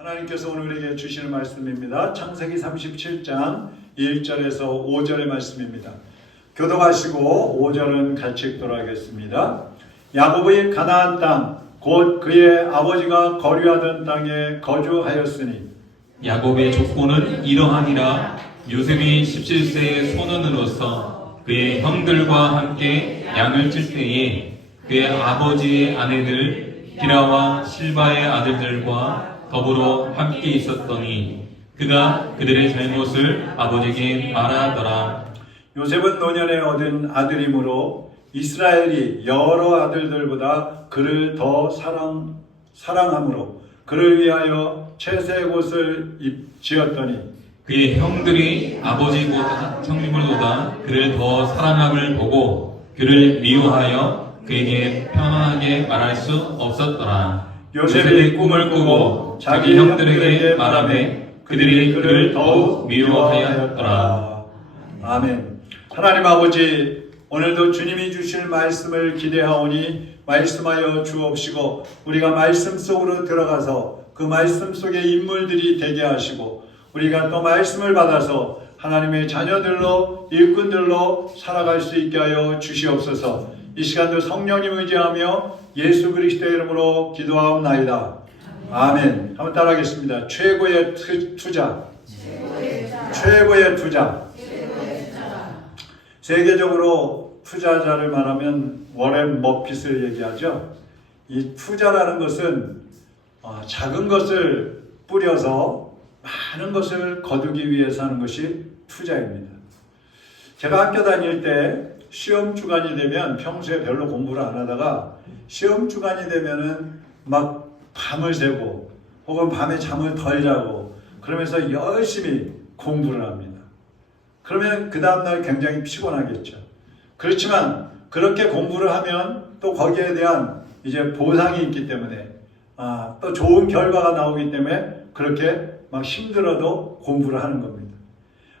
하나님께서 오늘 우리에게 주시는 말씀입니다. 창세기 37장 1절에서 5절의 말씀입니다. 교독하시고 5절은 같이 읽도록 하겠습니다. 야곱의 가나안 땅 곧 그의 아버지가 거류하던 땅에 거주하였으니 야곱의 족보는 이러하니라. 요셉이 17세의 소년으로서 그의 형들과 함께 양을 칠 때에 그의 아버지의 아내들 비라와 실바의 아들들과 더불어 함께 있었더니 그가 그들의 잘못을 아버지에게 말하더라. 요셉은 노년에 얻은 아들이므로 이스라엘이 여러 아들들보다 그를 더 사랑함으로 그를 위하여 채색 옷을 지었더니 그의 형들이 형들보다 그를 더 사랑함을 보고 그를 미워하여 그에게 편안하게 말할 수 없었더라. 요셉이 꿈을 꾸고 자기 형들에게 말하매 그들이 그를 더욱 미워하였더라. 아멘. 하나님 아버지, 오늘도 주님이 주실 말씀을 기대하오니 말씀하여 주옵시고 우리가 말씀 속으로 들어가서 그 말씀 속의 인물들이 되게 하시고 우리가 또 말씀을 받아서 하나님의 자녀들로 일꾼들로 살아갈 수 있게 하여 주시옵소서. 이 시간도 성령님 의지하며 예수 그리스도의 이름으로 기도하옵나이다. 아멘. 한번 따라하겠습니다. 최고의 투자. 최고의 투자. 세계적으로 투자자를 말하면 워렌 버핏을 얘기하죠. 이 투자라는 것은 작은 것을 뿌려서 많은 것을 거두기 위해서 하는 것이 투자입니다. 제가 학교 다닐 때 시험 주간이 되면 평소에 별로 공부를 안 하다가 시험 주간이 되면은 막 밤을 새고 혹은 밤에 잠을 덜 자고 그러면서 열심히 공부를 합니다. 그러면 그 다음날 굉장히 피곤하겠죠. 그렇지만 그렇게 공부를 하면 또 거기에 대한 이제 보상이 있기 때문에 또 좋은 결과가 나오기 때문에 그렇게 막 힘들어도 공부를 하는 겁니다.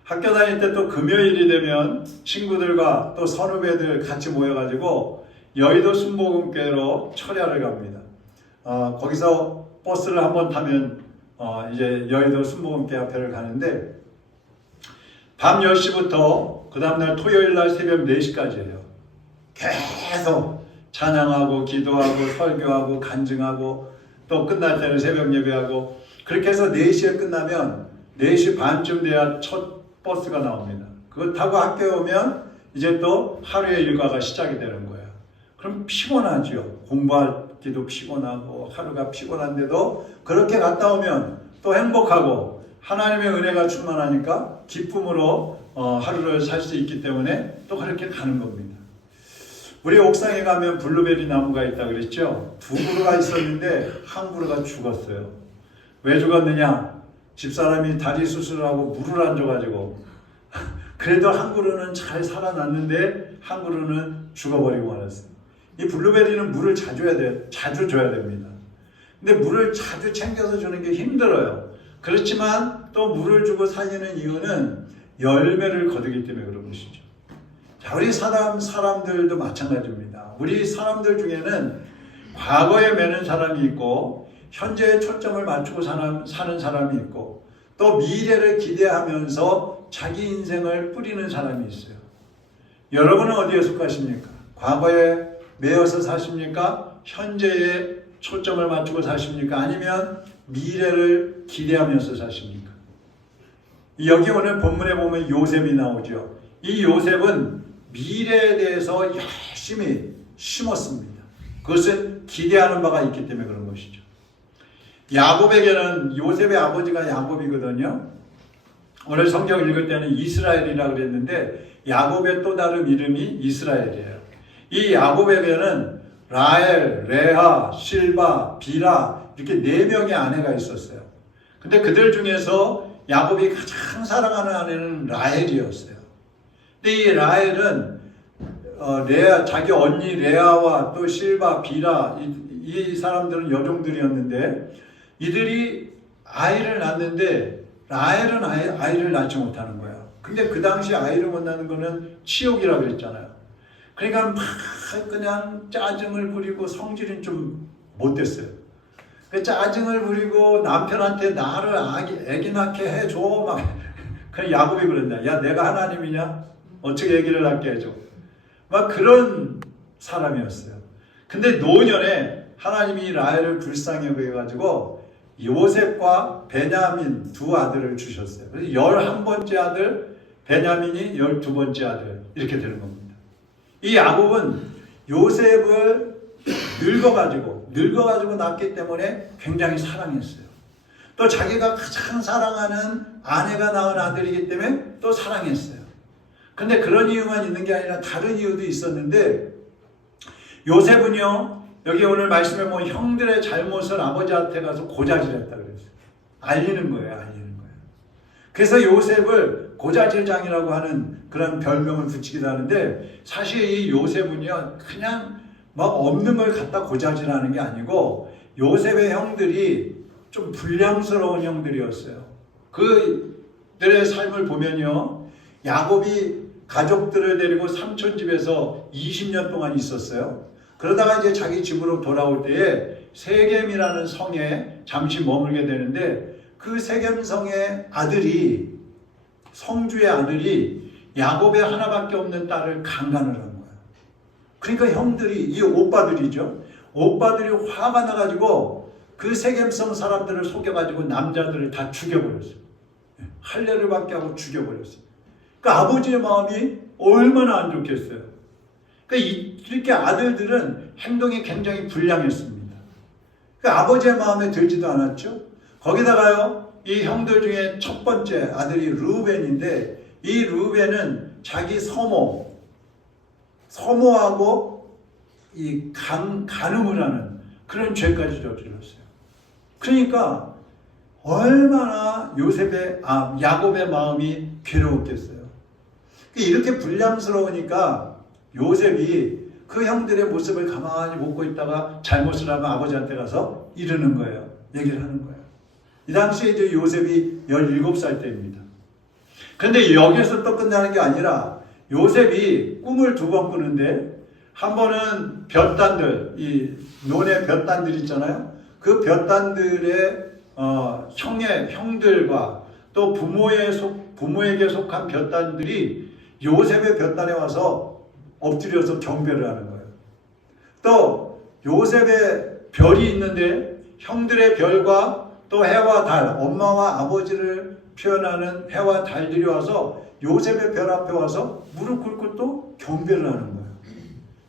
학교 다닐 때 또 금요일이 되면 친구들과 또 선후배들 같이 모여가지고 여의도 순복음교회로 철야를 갑니다. 거기서 버스를 한번 타면 이제 여의도 순복음교회 앞에를 가는데 밤 10시부터 그 다음날 토요일날 새벽 4시까지예요. 계속 찬양하고 기도하고 설교하고 간증하고 또 끝날 때는 새벽 예배하고 그렇게 해서 4시에 끝나면 4시 반쯤 돼야 첫 버스가 나옵니다. 그거 타고 학교에 오면 이제 또 하루의 일과가 시작이 되는 거예요. 그럼 피곤하죠. 공부하기도 피곤하고 하루가 피곤한데도 그렇게 갔다 오면 또 행복하고 하나님의 은혜가 충만하니까 기쁨으로 하루를 살 수 있기 때문에 또 그렇게 가는 겁니다. 우리 옥상에 가면 블루베리 나무가 있다 그랬죠. 2그루가 있었는데 한 그루가 죽었어요. 왜 죽었느냐? 집사람이 다리 수술하고 물을 안 줘가지고 그래도 한 그루는 잘 살아났는데 한 그루는 죽어버리고 말았어요. 이 블루베리는 물을 자주 줘야 됩니다. 근데 물을 자주 챙겨서 주는 게 힘들어요. 그렇지만 또 물을 주고 살리는 이유는 열매를 거두기 때문에 그런 것이죠. 자, 우리 사람들도 마찬가지입니다. 우리 사람들 중에는 과거에 매는 사람이 있고 현재에 초점을 맞추고 사는 사람이 있고 또 미래를 기대하면서 자기 인생을 뿌리는 사람이 있어요. 여러분은 어디에 속하십니까? 과거에 매여서 사십니까? 현재에 초점을 맞추고 사십니까? 아니면 미래를 기대하면서 사십니까? 여기 오늘 본문에 보면 요셉이 나오죠. 이 요셉은 미래에 대해서 열심히 심었습니다. 그것은 기대하는 바가 있기 때문에 그런 것이죠. 야곱에게는 요셉의 아버지가 야곱이거든요. 오늘 성경 읽을 때는 이스라엘이라고 그랬는데 야곱의 또 다른 이름이 이스라엘이에요. 이 야곱에게는 라헬, 레아, 실바, 비라 이렇게 4명의 아내가 있었어요. 근데 그들 중에서 야곱이 가장 사랑하는 아내는 라헬이었어요. 근데 이 라헬은 자기 언니 레아와 또 실바, 비라 이 사람들은 여종들이었는데 이들이 아이를 낳는데 라헬은 아이를 낳지 못하는 거야. 근데 그 당시 아이를 못 낳는 거는 치욕이라고 그랬잖아요. 그러니까 막 그냥 짜증을 부리고 성질은 좀 못됐어요. 그 짜증을 부리고 남편한테 나를 애기 낳게 해줘 막. 그 야곱이 그런다. 야, 내가 하나님이냐? 어떻게 얘기를 낳게 해줘? 막 그런 사람이었어요. 근데 노년에 하나님이 라헬을 불쌍히 여겨가지고 요셉과 베냐민 두 아들을 주셨어요. 그래서 11번째 아들, 베냐민이 12번째 아들 이렇게 되는 겁니다. 이 야곱은 요셉을 늙어가지고 낳기 때문에 굉장히 사랑했어요. 또 자기가 가장 사랑하는 아내가 낳은 아들이기 때문에 또 사랑했어요. 근데 그런 이유만 있는 게 아니라 다른 이유도 있었는데, 요셉은요, 여기 오늘 말씀에 보면 형들의 잘못을 아버지한테 가서 고자질했다 그랬어요. 알리는 거예요. 그래서 요셉을 고자질장이라고 하는 그런 별명을 붙이기도 하는데, 사실 이 요셉은요, 그냥 막 없는 걸 갖다 고자질하는 게 아니고, 요셉의 형들이 좀 불량스러운 형들이었어요. 그들의 삶을 보면요, 야곱이 가족들을 데리고 삼촌 집에서 20년 동안 있었어요. 그러다가 이제 자기 집으로 돌아올 때에 세겜이라는 성에 잠시 머물게 되는데, 그 세겜 성의 아들이, 성주의 아들이 야곱의 하나밖에 없는 딸을 강간을 한 거예요. 그러니까 형들이, 이 오빠들이죠, 오빠들이 화가 나가지고 그 세겜성 사람들을 속여가지고 남자들을 다 죽여버렸어요. 할례를 받게 하고 죽여버렸어요. 그러니까 아버지의 마음이 얼마나 안 좋겠어요. 그러니까 이렇게 아들들은 행동이 굉장히 불량했습니다. 그러니까 아버지의 마음에 들지도 않았죠. 거기다가요, 이 형들 중에 첫 번째 아들이 르우벤인데, 이 르우벤은 자기 서모하고 이 간음을 하는 그런 죄까지 저질렀어요. 그러니까 얼마나 야곱의 마음이 괴로웠겠어요. 이렇게 불량스러우니까 요셉이 그 형들의 모습을 가만히 보고 있다가 잘못을 하면 아버지한테 가서 이르는 거예요. 얘기를 하는 거예요. 이 당시에 이제 요셉이 17살 때입니다. 그런데 여기서 또 끝나는 게 아니라 요셉이 꿈을 2번 꾸는데, 한 번은 볕단들, 이 논의 볕단들 있잖아요. 그 볕단들의 형들과 또 부모에게 속한 볕단들이 요셉의 볕단에 와서 엎드려서 경배를 하는 거예요. 또 요셉의 별이 있는데, 형들의 별과 또 해와 달, 엄마와 아버지를 표현하는 해와 달들이 와서 요셉의 별 앞에 와서 무릎 꿇고 또 경배를 하는 거예요.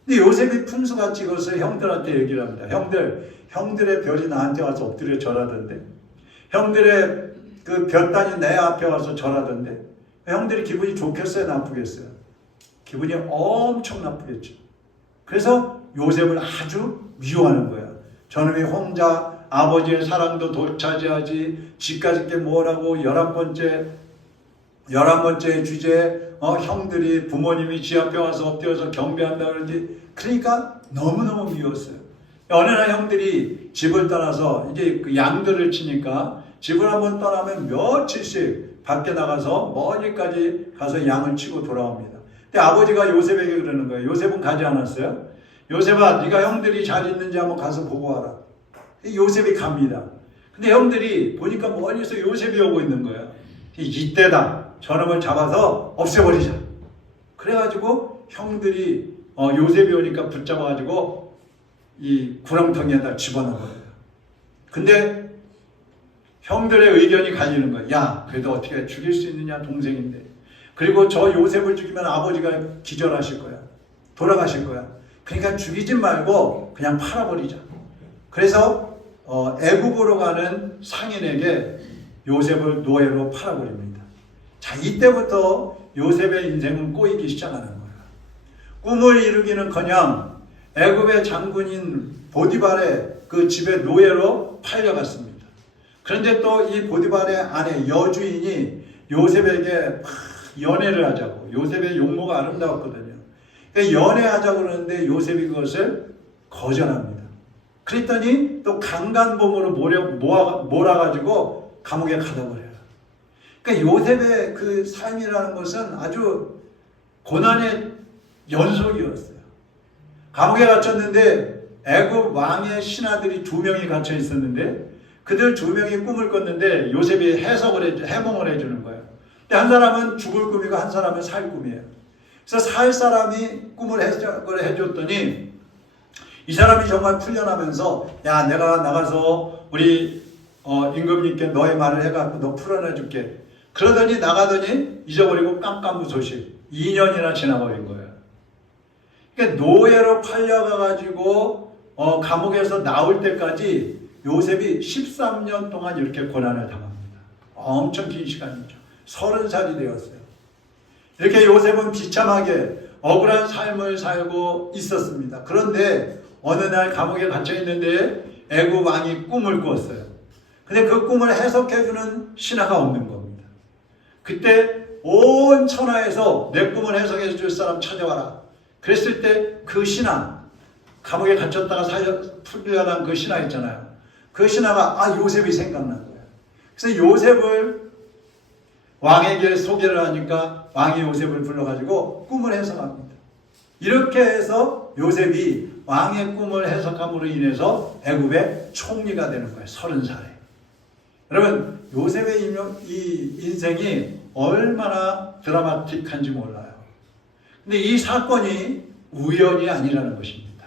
근데 요셉이 풍수같이 이것을 형들한테 얘기를 합니다. 형들의 별이 나한테 와서 엎드려 절하던데, 형들의 그 볕단이 내 앞에 와서 절하던데, 형들이 기분이 좋겠어요, 나쁘겠어요? 기분이 엄청 나쁘겠죠. 그래서 요셉을 아주 미워하는 거예요. 저놈이 혼자 아버지의 사랑도 독차지하지, 지까짓 게 뭐라고 11번째 주제에 형들이, 부모님이 지 앞에 와서 엎드려서 경배한다 그러지. 그러니까 너무너무 미웠어요. 어느 날 형들이 집을 떠나서 이제 그 양들을 치니까 집을 한번 떠나면 며칠씩 밖에 나가서 멀리까지 가서 양을 치고 돌아옵니다. 근데 아버지가 요셉에게 그러는 거예요. 요셉은 가지 않았어요. 요셉아, 네가 형들이 잘 있는지 한번 가서 보고 와라. 요셉이 갑니다. 근데 형들이 보니까 멀리서 요셉이 오고 있는 거예요. 이때다. 저놈을 잡아서 없애버리자. 그래가지고 형들이 요셉이 오니까 붙잡아가지고 이 구렁텅이에다 집어넣어버려요. 근데 형들의 의견이 갈리는 거예요. 야, 그래도 어떻게 죽일 수 있느냐, 동생인데. 그리고 저 요셉을 죽이면 아버지가 기절하실 거야. 돌아가실 거야. 그러니까 죽이지 말고 그냥 팔아버리자. 그래서 애굽으로 가는 상인에게 요셉을 노예로 팔아버립니다. 자, 이때부터 요셉의 인생은 꼬이기 시작하는 거예요. 꿈을 이루기는커녕 애굽의 장군인 보디발의 그 집에 노예로 팔려갔습니다. 그런데 또 이 보디발의 아내 여주인이 요셉에게 연애를 하자고, 요셉의 용모가 아름다웠거든요. 그러니까 연애하자고 그러는데 요셉이 그것을 거절합니다. 그랬더니 또 강간범으로 몰아가지고 감옥에 가둬버려요. 그러니까 요셉의 그 삶이라는 것은 아주 고난의 연속이었어요. 감옥에 갇혔는데 애굽 왕의 신하들이 2명이 갇혀 있었는데 그들 2명이 꿈을 꿨는데 요셉이 해몽을 해주는 거예요. 근데 한 사람은 죽을 꿈이고 한 사람은 살 꿈이에요. 그래서 살 사람이 꿈을 해줬더니 이 사람이 정말 풀려나면서 야, 내가 나가서 우리 임금님께 너의 말을 해갖고 너 풀어내줄게. 그러더니 나가더니 잊어버리고 깜깜무소식 2년이나 지나버린 거예요. 그러니까 노예로 팔려가가지고 감옥에서 나올 때까지 요셉이 13년 동안 이렇게 고난을 당합니다. 엄청 긴 시간이죠. 30살이 되었어요. 이렇게 요셉은 비참하게 억울한 삶을 살고 있었습니다. 그런데 어느 날 감옥에 갇혀 있는데 애굽 왕이 꿈을 꾸었어요. 근데 그 꿈을 해석해주는 신하가 없는 겁니다. 그때 온 천하에서 내 꿈을 해석해 줄 사람 찾아와라. 그랬을 때 그 신하, 감옥에 갇혔다가 풀려난 그 신하 있잖아요. 그 신하가 요셉이 생각난 거예요. 그래서 요셉을 왕에게 소개를 하니까 왕이 요셉을 불러가지고 꿈을 해석합니다. 이렇게 해서 요셉이 왕의 꿈을 해석함으로 인해서 애굽의 총리가 되는 거예요. 30살에. 여러분, 요셉의 이 인생이 얼마나 드라마틱한지 몰라요. 근데 이 사건이 우연이 아니라는 것입니다.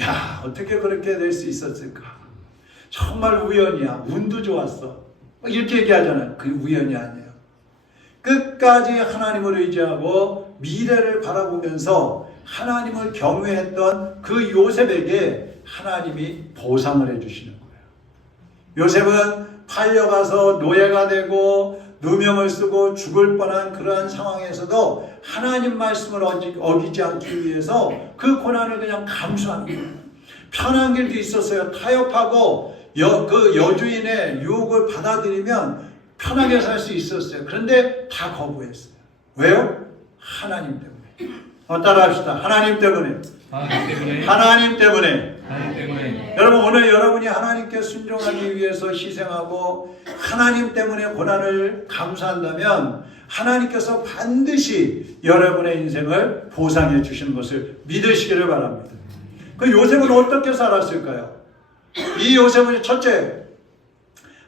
야, 어떻게 그렇게 될 수 있었을까? 정말 우연이야. 운도 좋았어. 이렇게 얘기하잖아요. 그 우연이 아니에요. 끝까지 하나님을 의지하고 미래를 바라보면서 하나님을 경외했던 그 요셉에게 하나님이 보상을 해주시는 거예요. 요셉은 팔려가서 노예가 되고 누명을 쓰고 죽을 뻔한 그러한 상황에서도 하나님 말씀을 어기지 않기 위해서 그 고난을 그냥 감수하는 거예요. 편한 길도 있었어요. 타협하고 그 여주인의 유혹을 받아들이면 편하게 살 수 있었어요. 그런데 다 거부했어요. 왜요? 하나님 때문에. 따라합시다. 하나님 때문에. 하나님 때문에. 여러분, 오늘 여러분이 하나님께 순종하기 위해서 희생하고 하나님 때문에 고난을 감수한다면 하나님께서 반드시 여러분의 인생을 보상해 주시는 것을 믿으시기를 바랍니다. 그 요셉은 어떻게 살았을까요? 이 요셉은 첫째,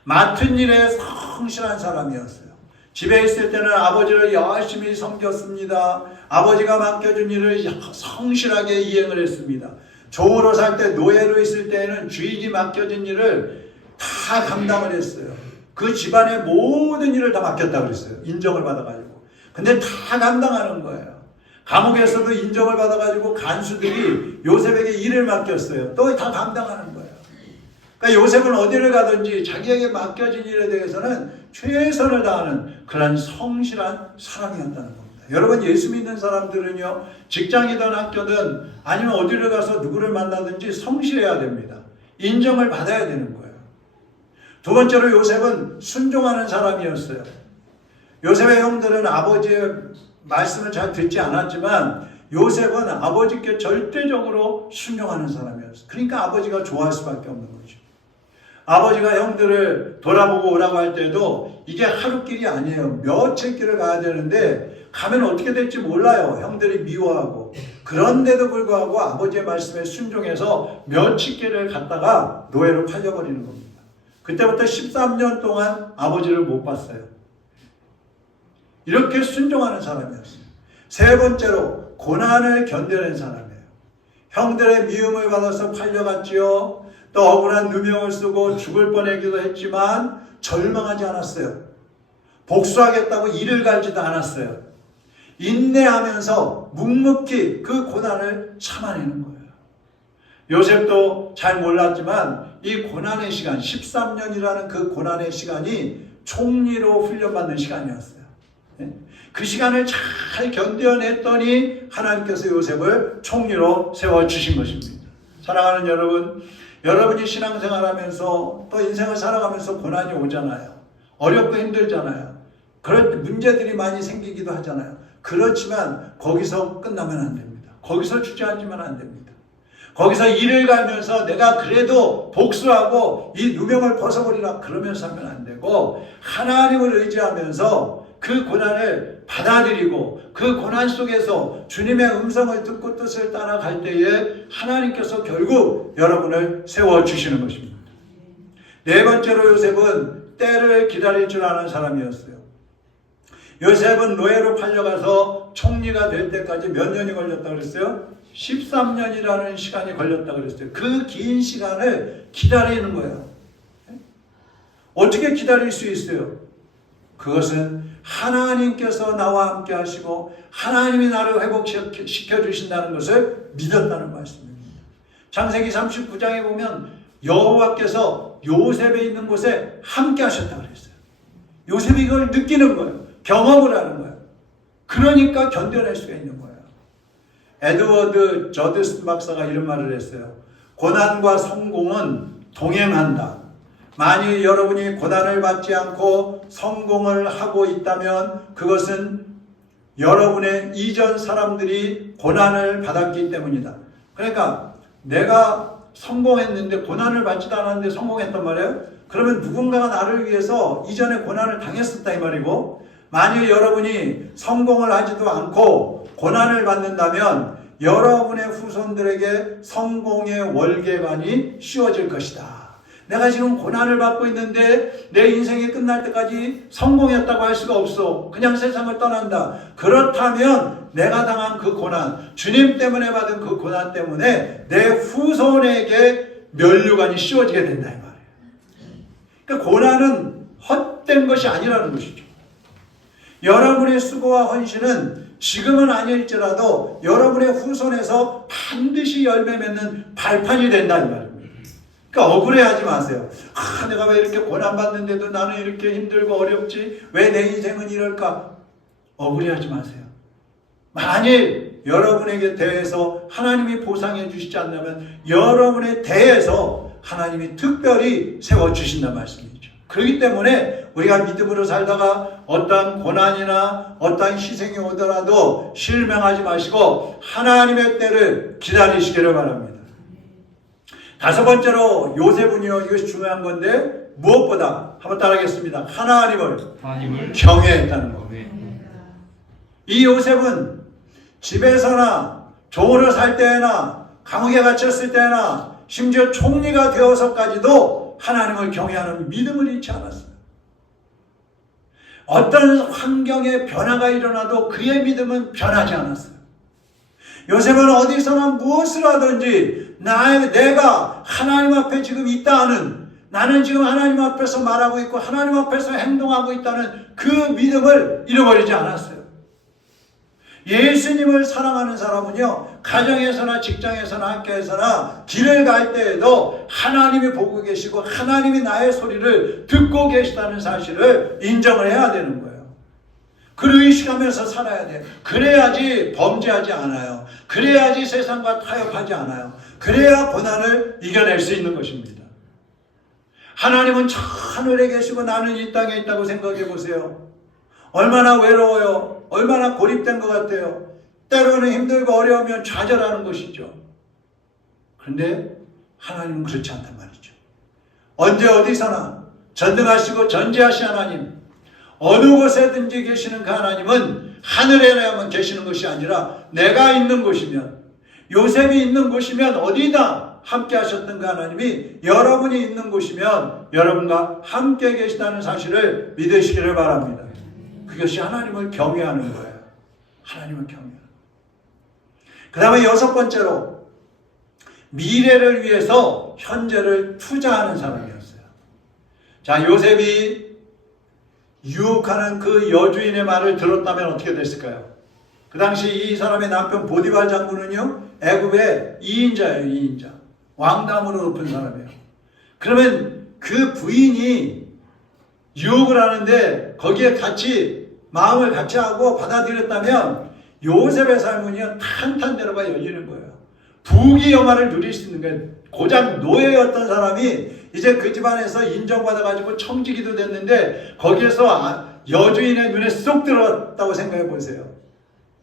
맡은 일에 성실한 사람이었어요. 집에 있을 때는 아버지를 열심히 섬겼습니다. 아버지가 맡겨준 일을 성실하게 이행을 했습니다. 종으로 살 때, 노예로 있을 때에는 주인이 맡겨진 일을 다 감당을 했어요. 그 집안의 모든 일을 다 맡겼다 그랬어요. 인정을 받아가지고. 근데 다 감당하는 거예요. 감옥에서도 인정을 받아가지고 간수들이 요셉에게 일을 맡겼어요. 또 다 감당하는 거예요. 그러니까 요셉은 어디를 가든지 자기에게 맡겨진 일에 대해서는 최선을 다하는 그런 성실한 사람이었다는 겁니다. 여러분, 예수 믿는 사람들은요, 직장이든 학교든 아니면 어디를 가서 누구를 만나든지 성실해야 됩니다. 인정을 받아야 되는 거예요. 두 번째로 요셉은 순종하는 사람이었어요. 요셉의 형들은 아버지의 말씀을 잘 듣지 않았지만 요셉은 아버지께 절대적으로 순종하는 사람이었어요. 그러니까 아버지가 좋아할 수밖에 없는 거죠. 아버지가 형들을 돌아보고 오라고 할 때도 이게 하루 길이 아니에요. 며칠 길을 가야 되는데 가면 어떻게 될지 몰라요. 형들이 미워하고. 그런데도 불구하고 아버지의 말씀에 순종해서 며칠 길을 갔다가 노예로 팔려버리는 겁니다. 그때부터 13년 동안 아버지를 못 봤어요. 이렇게 순종하는 사람이었어요. 세 번째로 고난을 견뎌낸 사람이에요. 형들의 미움을 받아서 팔려갔지요. 또 억울한 누명을 쓰고 죽을 뻔하기도 했지만 절망하지 않았어요. 복수하겠다고 이를 갈지도 않았어요. 인내하면서 묵묵히 그 고난을 참아내는 거예요. 요셉도 잘 몰랐지만 이 고난의 시간, 13년이라는 그 고난의 시간이 총리로 훈련받는 시간이었어요. 그 시간을 잘 견뎌냈더니 하나님께서 요셉을 총리로 세워주신 것입니다. 사랑하는 여러분, 여러분이 신앙생활하면서 또 인생을 살아가면서 고난이 오잖아요. 어렵고 힘들잖아요. 그런 문제들이 많이 생기기도 하잖아요. 그렇지만 거기서 끝나면 안 됩니다. 거기서 주저앉으면 안 됩니다. 거기서 일을 가면서 내가 그래도 복수하고 이 누명을 벗어버리라 그러면서 하면 안 되고 하나님을 의지하면서 그 고난을 받아들이고 그 고난 속에서 주님의 음성을 듣고 뜻을 따라갈 때에 하나님께서 결국 여러분을 세워주시는 것입니다. 네 번째로 요셉은 때를 기다릴 줄 아는 사람이었어요. 요셉은 노예로 팔려가서 총리가 될 때까지 몇 년이 걸렸다 그랬어요? 13년이라는 시간이 걸렸다 그랬어요. 그 긴 시간을 기다리는 거예요. 어떻게 기다릴 수 있어요? 그것은 하나님께서 나와 함께 하시고 하나님이 나를 회복시켜 주신다는 것을 믿었다는 말씀입니다. 창세기 39장에 보면 여호와께서 요셉에 있는 곳에 함께 하셨다고 그랬어요. 요셉이 이걸 느끼는 거예요. 경험을 하는 거예요. 그러니까 견뎌낼 수가 있는 거예요. 에드워드 저드슨 박사가 이런 말을 했어요. 고난과 성공은 동행한다. 만일 여러분이 고난을 받지 않고 성공을 하고 있다면 그것은 여러분의 이전 사람들이 고난을 받았기 때문이다. 그러니까 내가 성공했는데 고난을 받지도 않았는데 성공했단 말이에요. 그러면 누군가가 나를 위해서 이전에 고난을 당했었다 이 말이고, 만일 여러분이 성공을 하지도 않고 고난을 받는다면 여러분의 후손들에게 성공의 월계관이 씌워질 것이다. 내가 지금 고난을 받고 있는데 내 인생이 끝날 때까지 성공했다고 할 수가 없어. 그냥 세상을 떠난다. 그렇다면 내가 당한 그 고난, 주님 때문에 받은 그 고난 때문에 내 후손에게 면류관이 씌워지게 된다 이 말이에요. 그러니까 고난은 헛된 것이 아니라는 것이죠. 여러분의 수고와 헌신은 지금은 아닐지라도 여러분의 후손에서 반드시 열매 맺는 발판이 된다 이 말입니다. 그러니까 억울해하지 마세요. 내가 왜 이렇게 고난받는데도 나는 이렇게 힘들고 어렵지? 왜 내 인생은 이럴까? 억울해하지 마세요. 만일 여러분에게 대해서 하나님이 보상해 주시지 않는다면 여러분에 대해서 하나님이 특별히 세워주신다는 말씀이죠. 그렇기 때문에 우리가 믿음으로 살다가 어떠한 고난이나 어떠한 희생이 오더라도 실망하지 마시고 하나님의 때를 기다리시기를 바랍니다. 다섯 번째로 요셉은요, 이것이 중요한 건데 무엇보다 한번 따라하겠습니다. 하나님을 경외했다는 것. 이 요셉은 집에서나 종으로 살 때나 감옥에 갇혔을 때나 심지어 총리가 되어서까지도 하나님을 경외하는 믿음을 잃지 않았어요. 어떤 환경에 변화가 일어나도 그의 믿음은 변하지 않았어요. 요셉은 어디서나 무엇을 하든지 내가 하나님 앞에 지금 있다는, 나는 지금 하나님 앞에서 말하고 있고 하나님 앞에서 행동하고 있다는 그 믿음을 잃어버리지 않았어요. 예수님을 사랑하는 사람은요, 가정에서나 직장에서나 학교에서나 길을 갈 때에도 하나님이 보고 계시고 하나님이 나의 소리를 듣고 계시다는 사실을 인정을 해야 되는 거예요. 그를 의식하면서 살아야 돼요. 그래야지 범죄하지 않아요. 그래야지 세상과 타협하지 않아요. 그래야 고난을 이겨낼 수 있는 것입니다. 하나님은 저 하늘에 계시고 나는 이 땅에 있다고 생각해 보세요. 얼마나 외로워요. 얼마나 고립된 것 같아요. 때로는 힘들고 어려우면 좌절하는 것이죠. 그런데 하나님은 그렇지 않단 말이죠. 언제 어디서나 전능하시고 전지하신 하나님, 어느 곳에든지 계시는 그 하나님은 하늘에만 계시는 것이 아니라 내가 있는 곳이면, 요셉이 있는 곳이면 어디나 함께 하셨던 그 하나님이 여러분이 있는 곳이면 여러분과 함께 계시다는 사실을 믿으시기를 바랍니다. 그것이 하나님을 경외하는 거예요. 하나님을 경외하는 거예요. 그 다음에 여섯 번째로 미래를 위해서 현재를 투자하는 사람이었어요. 자, 요셉이 유혹하는 그 여주인의 말을 들었다면 어떻게 됐을까요? 그 당시 이 사람의 남편 보디발 장군은요, 애굽의 2인자예요. 2인자. 왕담으로 높은 사람이에요. 그러면 그 부인이 유혹을 하는데 거기에 같이 마음을 같이 하고 받아들였다면 요셉의 삶은요, 탄탄대로가 열리는 거예요. 부귀영화를 누릴 수 있는 거예요. 고작 노예였던 사람이 이제 그 집안에서 인정받아가지고 청지기도 됐는데 거기에서 여주인의 눈에 쏙 들어왔다고 생각해 보세요.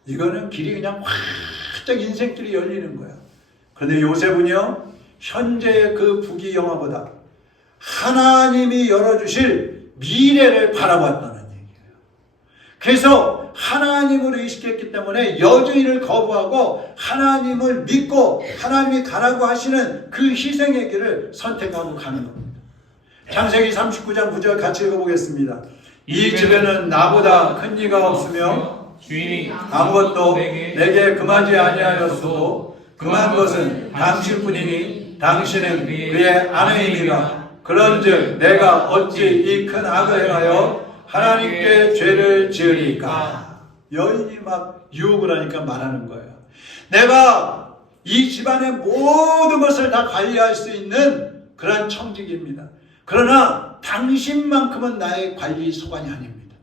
이거는 길이 그냥 활짝 인생길이 열리는 거예요. 그런데 요셉은요, 현재의 그 부귀영화보다 하나님이 열어주실 미래를 바라봤다는 얘기예요. 그래서 하나님을 의식했기 때문에 여주인을 거부하고 하나님을 믿고 하나님이 가라고 하시는 그 희생의 길을 선택하고 가는 겁니다. 창세기 39장 9절 같이 읽어보겠습니다. 이 집에는 나보다 큰 이가 없으며 주인이 아무것도 내게 금하지 아니하였어도 금한 것은 당신뿐이니 당신은 그의 아내이니라. 그런즉 내가 어찌 이 큰 악을 행하여 하나님께 죄를 지으리까. 여인이 막 유혹을 하니까 말하는 거예요. 내가 이 집안의 모든 것을 다 관리할 수 있는 그런 청직입니다. 그러나 당신만큼은 나의 관리 소관이 아닙니다.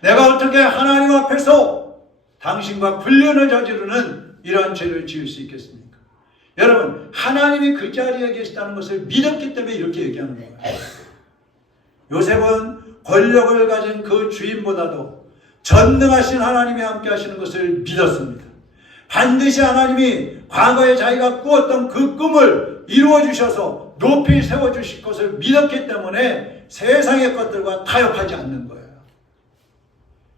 내가 어떻게 하나님 앞에서 당신과 불륜을 저지르는 이러한 죄를 지을 수 있겠습니까? 여러분, 하나님이 그 자리에 계시다는 것을 믿었기 때문에 이렇게 얘기하는 거예요. 요셉은 권력을 가진 그 주인보다도 전능하신 하나님이 함께 하시는 것을 믿었습니다. 반드시 하나님이 과거에 자기가 꾸었던 그 꿈을 이루어 주셔서 높이 세워 주실 것을 믿었기 때문에 세상의 것들과 타협하지 않는 거예요.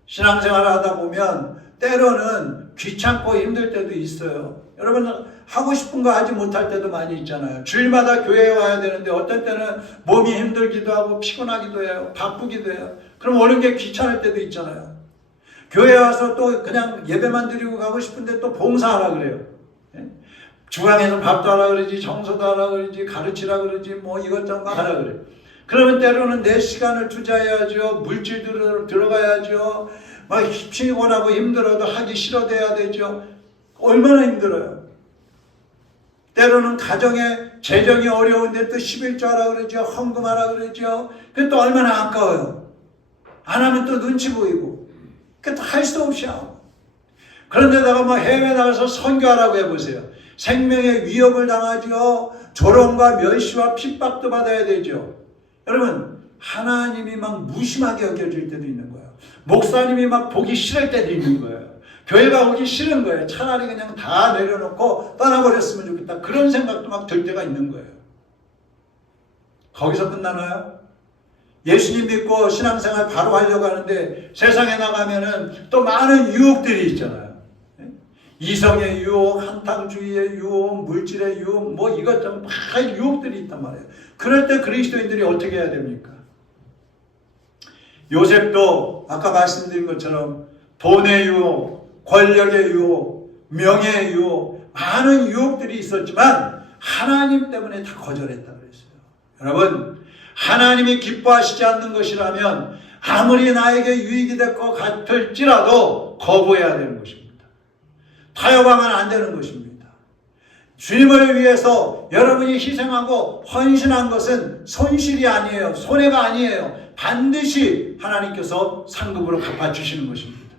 신앙생활을 하다 보면 때로는 귀찮고 힘들 때도 있어요. 여러분, 하고 싶은 거 하지 못할 때도 많이 있잖아요. 주일마다 교회에 와야 되는데 어떤 때는 몸이 힘들기도 하고 피곤하기도 해요. 바쁘기도 해요. 그럼 오는 게 귀찮을 때도 있잖아요. 교회에 와서 또 그냥 예배만 드리고 가고 싶은데 또 봉사하라 그래요. 주방에서 밥도 하라 그러지, 청소도 하라 그러지, 가르치라 그러지, 뭐 이것저것 막 하라 그래요. 그러면 때로는 내 시간을 투자해야죠. 물질 들어가야죠. 막 피곤하고 힘들어도 하기 싫어도 해야 되죠. 얼마나 힘들어요. 때로는 가정에 재정이 어려운데 또 11조 하라 그러죠. 헌금하라 그러죠. 그게 또 얼마나 아까워요. 안 하면 또 눈치 보이고. 그게 또 할 수 없이 하고. 그런데다가 뭐 해외 나가서 선교하라고 해보세요. 생명의 위협을 당하죠. 조롱과 멸시와 핍박도 받아야 되죠. 여러분, 하나님이 막 무심하게 여겨질 때도 있는 거예요. 목사님이 막 보기 싫을 때도 있는 거예요. 교회가 오기 싫은 거예요. 차라리 그냥 다 내려놓고 떠나버렸으면 좋겠다. 그런 생각도 막 들 때가 있는 거예요. 거기서 끝나나요? 예수님 믿고 신앙생활 바로 하려고 하는데 세상에 나가면은 또 많은 유혹들이 있잖아요. 이성의 유혹, 한탕주의의 유혹, 물질의 유혹, 뭐 이것저것 다 유혹들이 있단 말이에요. 그럴 때 그리스도인들이 어떻게 해야 됩니까? 요셉도 아까 말씀드린 것처럼 돈의 유혹, 권력의 유혹, 명예의 유혹, 많은 유혹들이 있었지만 하나님 때문에 다 거절했다 그랬어요. 여러분, 하나님이 기뻐하시지 않는 것이라면 아무리 나에게 유익이 될 것 같을지라도 거부해야 되는 것입니다. 타협하면 안 되는 것입니다. 주님을 위해서 여러분이 희생하고 헌신한 것은 손실이 아니에요. 손해가 아니에요. 반드시 하나님께서 상급으로 갚아주시는 것입니다.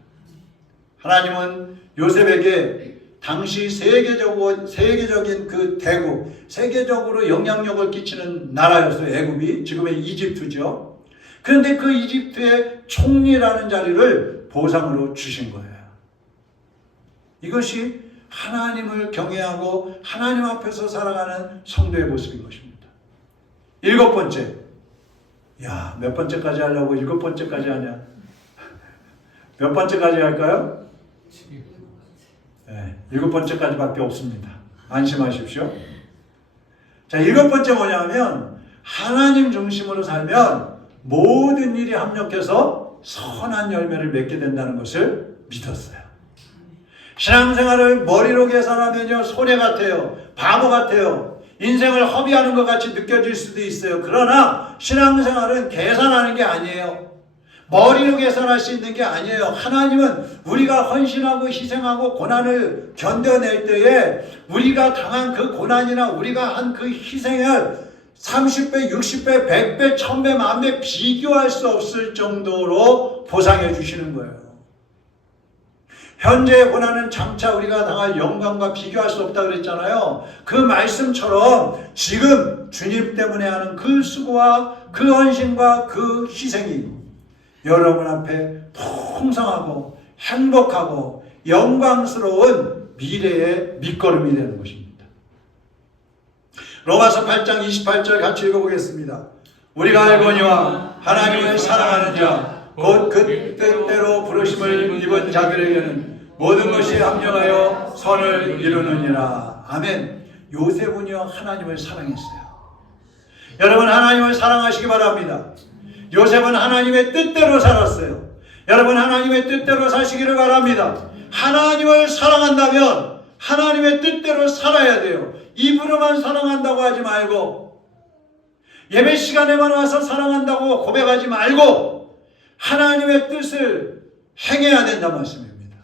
하나님은 요셉에게 당시 세계적인 그 대국, 세계적으로 영향력을 끼치는 나라였어요. 애굽이, 지금의 이집트죠. 그런데 그 이집트의 총리라는 자리를 보상으로 주신 거예요. 이것이 하나님을 경외하고 하나님 앞에서 살아가는 성도의 모습인 것입니다. 7번째. 야, 몇 번째까지 하려고 7번째까지 하냐? 몇 번째까지 할까요? 네, 7번째까지밖에 없습니다. 안심하십시오. 자, 7번째 뭐냐면 하나님 중심으로 살면 모든 일이 합력해서 선한 열매를 맺게 된다는 것을 믿었어요. 신앙생활을 머리로 계산하면요, 손해 같아요. 바보 같아요. 인생을 허비하는 것 같이 느껴질 수도 있어요. 그러나 신앙생활은 계산하는 게 아니에요. 머리로 계산할 수 있는 게 아니에요. 하나님은 우리가 헌신하고 희생하고 고난을 견뎌낼 때에 우리가 당한 그 고난이나 우리가 한 그 희생을 30배, 60배, 100배, 1000배, 10,000배 비교할 수 없을 정도로 보상해 주시는 거예요. 현재의 고난은 장차 우리가 당할 영광과 비교할 수 없다 그랬잖아요. 그 말씀처럼 지금 주님 때문에 하는 그 수고와 그 헌신과 그 희생이 여러분 앞에 풍성하고 행복하고 영광스러운 미래의 밑거름이 되는 것입니다. 로마서 8장 28절 같이 읽어보겠습니다. 우리가 알거니와 하나님을 사랑하는 자 곧 그 뜻대로 부르심을 입은 자들에게는 모든 것이 합력하여 선을 이루느니라. 아멘. 요셉은요 하나님을 사랑했어요. 여러분 하나님을 사랑하시기 바랍니다. 요셉은 하나님의 뜻대로 살았어요. 여러분 하나님의 뜻대로 사시기를 바랍니다. 하나님을 사랑한다면 하나님의 뜻대로 살아야 돼요. 입으로만 사랑한다고 하지 말고, 예배 시간에만 와서 사랑한다고 고백하지 말고 하나님의 뜻을 행해야 된다는 말씀입니다.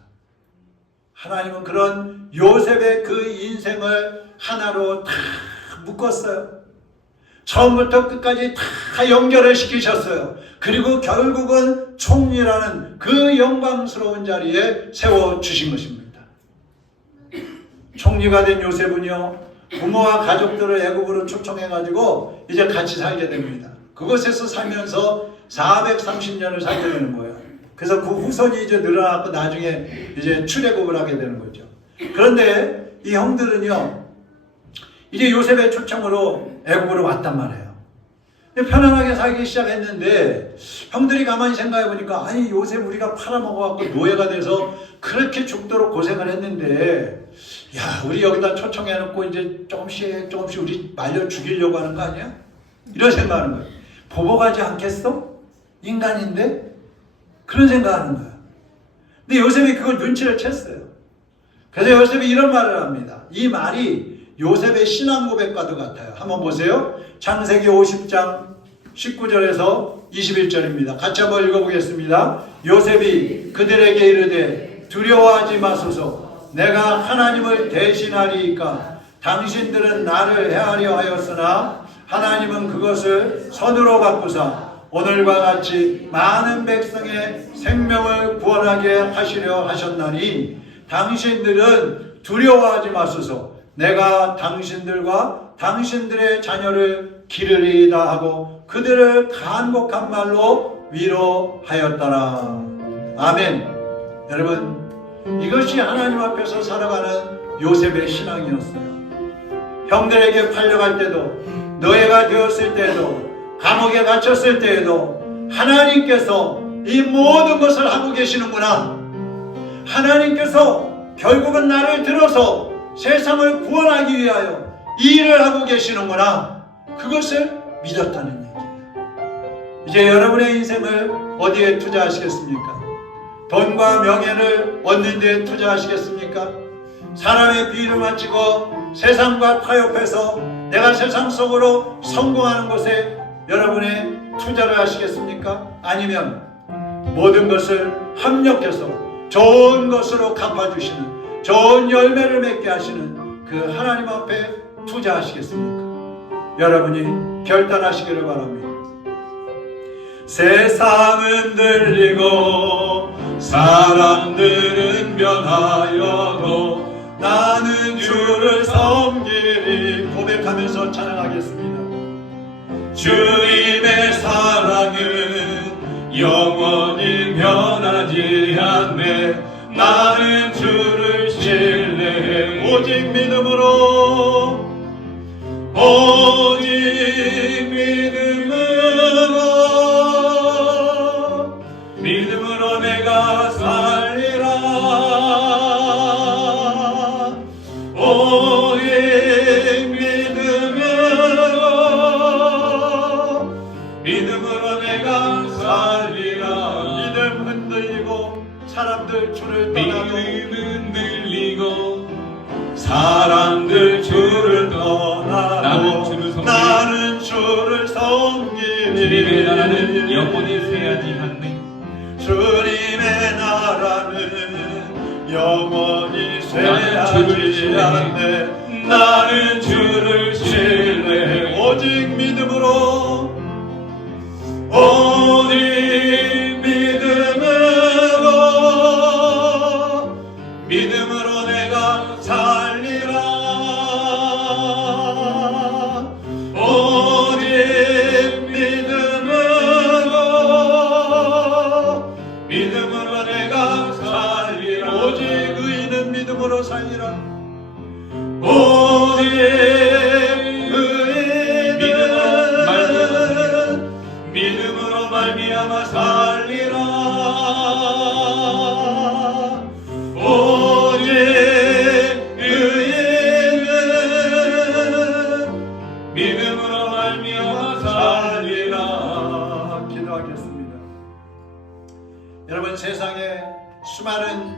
하나님은 그런 요셉의 그 인생을 하나로 다 묶었어요. 처음부터 끝까지 다 연결을 시키셨어요. 그리고 결국은 총리라는 그 영광스러운 자리에 세워주신 것입니다. 총리가 된 요셉은요, 부모와 가족들을 애굽으로 초청해가지고 이제 같이 살게 됩니다. 그곳에서 살면서 430년을 살게 되는 거예요. 그래서 그 후손이 이제 늘어나고 나중에 이제 출애굽을 하게 되는 거죠. 그런데 이 형들은요, 이제 요셉의 초청으로 애굽으로 왔단 말이에요. 편안하게 살기 시작했는데 형들이 가만히 생각해 보니까, 아니 요셉 우리가 팔아먹어갖고 노예가 돼서 그렇게 죽도록 고생을 했는데, 야 우리 여기다 초청해놓고 이제 조금씩 우리 말려 죽이려고 하는 거 아니야? 이런 생각하는 거예요. 보복하지 않겠어? 인간인데? 그런 생각하는 거예요. 근데 요셉이 그걸 눈치를 챘어요. 그래서 요셉이 이런 말을 합니다. 이 말이 요셉의 신앙 고백과도 같아요. 한번 보세요. 창세기 50장 19절에서 21절입니다. 같이 한번 읽어보겠습니다. 요셉이 그들에게 이르되 두려워하지 마소서. 내가 하나님을 대신하리이까. 당신들은 나를 해하려 하였으나 하나님은 그것을 선으로 바꾸사 오늘과 같이 많은 백성의 생명을 구원하게 하시려 하셨나니 당신들은 두려워하지 마소서. 내가 당신들과 당신들의 자녀를 기르리이다 하고 그들을 간곡한 말로 위로하였더라. 아멘. 여러분, 이것이 하나님 앞에서 살아가는 요셉의 신앙이었어요. 형들에게 팔려갈 때도, 노예가 되었을 때에도, 감옥에 갇혔을 때에도 하나님께서 이 모든 것을 하고 계시는구나. 하나님께서 결국은 나를 들어서 세상을 구원하기 위하여 이 일을 하고 계시는구나. 그것을 믿었다는 얘기예요. 이제 여러분의 인생을 어디에 투자하시겠습니까? 돈과 명예를 얻는 데 투자하시겠습니까? 사람의 비위를 맞추고 세상과 타협해서 내가 세상 속으로 성공하는 것에 여러분의 투자를 하시겠습니까? 아니면 모든 것을 합력해서 좋은 것으로 갚아주시는, 좋은 열매를 맺게 하시는 그 하나님 앞에 투자하시겠습니까? 여러분이 결단하시기를 바랍니다. 세상은 들리고 사람들은 변하여도 나는 주를 섬기리. 고백하면서 찬양하겠습니다. 주님의 사랑은 영원히 변하지 않네. 나는 주를 신뢰해. 오직 믿음으로, 오직 믿음으로 내가 살리라. 오직 믿음으로 내가 살리라. 믿음 흔들리고 사람들 주를 떠나도, 믿음 흔들리고 사람들 주를 떠나도 나는 주를 섬기리. 주님의 나라는 영원히 쇠하지 않네. 주님의 나라는 영원히 쇠하지 않네. 나는 주를 신뢰해. 오직 믿음으로, 오직 믿음으로 내가 살리라. 오직 믿음으로 내가 살리라. 오직 의인은 믿음으로 살리라. 믿음으로 말미암아 살리라. 오직 의인은 믿음으로 말미암아 살리라. 기도하겠습니다. 여러분, 세상에 수많은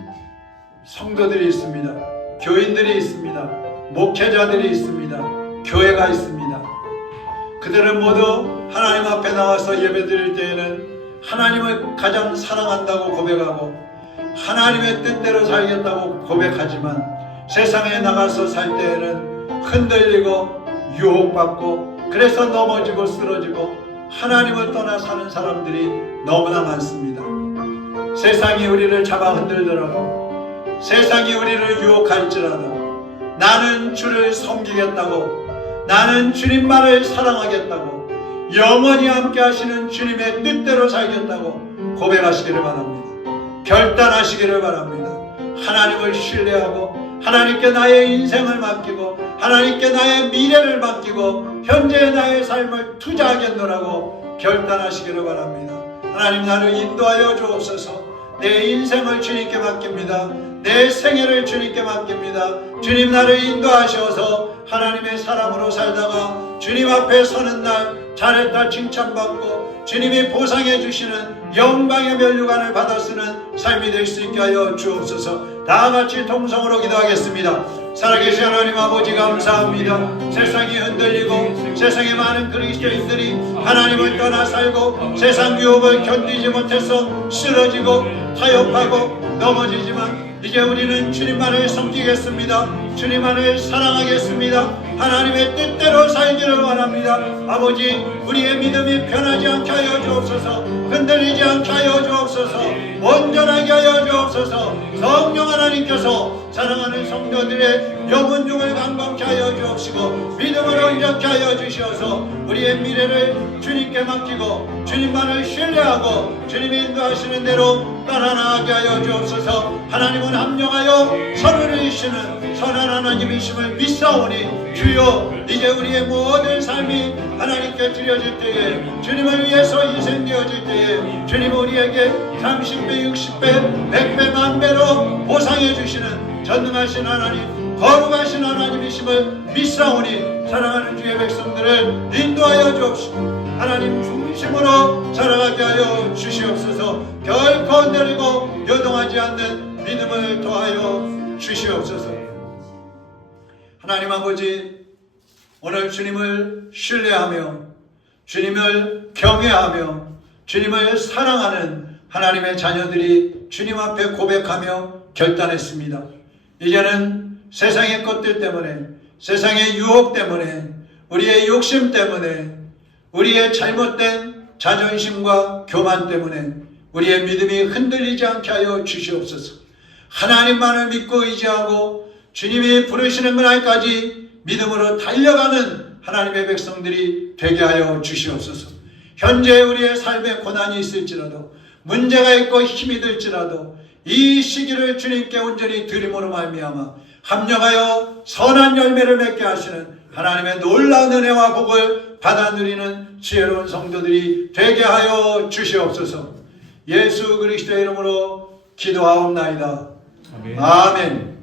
성도들이 있습니다. 교인들이 있습니다. 목회자들이 있습니다. 교회가 있습니다. 그들은 모두 하나님 앞에 나와서 예배드릴 때에는 하나님을 가장 사랑한다고 고백하고 하나님의 뜻대로 살겠다고 고백하지만 세상에 나가서 살 때에는 흔들리고 유혹받고 그래서 넘어지고 쓰러지고 하나님을 떠나 사는 사람들이 너무나 많습니다. 세상이 우리를 잡아 흔들더라도 세상이 우리를 유혹할지라도 나는 주를 섬기겠다고, 나는 주님만을 사랑하겠다고, 영원히 함께 하시는 주님의 뜻대로 살겠다고 고백하시기를 바랍니다. 결단하시기를 바랍니다. 하나님을 신뢰하고 하나님께 나의 인생을 맡기고 하나님께 나의 미래를 맡기고 현재의 나의 삶을 투자하겠노라고 결단하시기를 바랍니다. 하나님, 나를 인도하여 주옵소서. 내 인생을 주님께 맡깁니다. 내 생애를 주님께 맡깁니다. 주님, 나를 인도하셔서 하나님의 사람으로 살다가 주님 앞에 서는 날 잘했다 칭찬받고 주님이 보상해 주시는 영광의 면류관을 받아 쓰는 삶이 될 수 있게 하여 주옵소서. 다 같이 통성으로 기도하겠습니다. 살아계신 하나님 아버지, 감사합니다. 세상이 흔들리고 세상의 많은 그리스도인들이 하나님을 떠나 살고 세상 유혹을 견디지 못해서 쓰러지고 타협하고 넘어지지만 이제 우리는 주님만을 섬기겠습니다. 주님만을 사랑하겠습니다. 하나님의 뜻대로 살기를 원합니다. 아버지, 우리의 믿음이 변하지 않게 하여 주옵소서. 흔들리지 않게 하여 주옵소서. 온전하게 하여 주옵소서. 성령 하나님께서 사랑하는 성도들의 영혼중을 강건케 하여 주옵시고 믿음으로 인정케 하여 주시어서 우리의 미래를 주님께 맡기고 주님만을 신뢰하고 주님이 인도하시는 대로 따라나가게 하여 주옵소서. 하나님은 합령하여 선을 이시는 선한 하나님이심을 믿사오니 주여, 이제 우리의 모든 삶이 하나님께 드려질 때에 주님을 위해서 희생되어질 때에 주님 우리에게 30배 60배 100배 만배로 보상해 주시는 전능하신 하나님, 거룩하신 하나님이심을 믿사오니 사랑하는 주의 백성들을 인도하여 주옵시고 하나님 중심으로 살아가게 하여 주시옵소서. 결코 흔들리고 요동하지 않는 믿음을 더하여 주시옵소서. 하나님 아버지, 오늘 주님을 신뢰하며 주님을 경외하며 주님을 사랑하는 하나님의 자녀들이 주님 앞에 고백하며 결단했습니다. 이제는 세상의 것들 때문에, 세상의 유혹 때문에, 우리의 욕심 때문에, 우리의 잘못된 자존심과 교만 때문에 우리의 믿음이 흔들리지 않게 하여 주시옵소서. 하나님만을 믿고 의지하고 주님이 부르시는 그날까지 믿음으로 달려가는 하나님의 백성들이 되게 하여 주시옵소서. 현재 우리의 삶에 고난이 있을지라도, 문제가 있고 힘이 들지라도 이 시기를 주님께 온전히 드림으로 말미암아 합력하여 선한 열매를 맺게 하시는 하나님의 놀라운 은혜와 복을 받아 누리는 지혜로운 성도들이 되게 하여 주시옵소서. 예수 그리스도의 이름으로 기도하옵나이다. 아멘.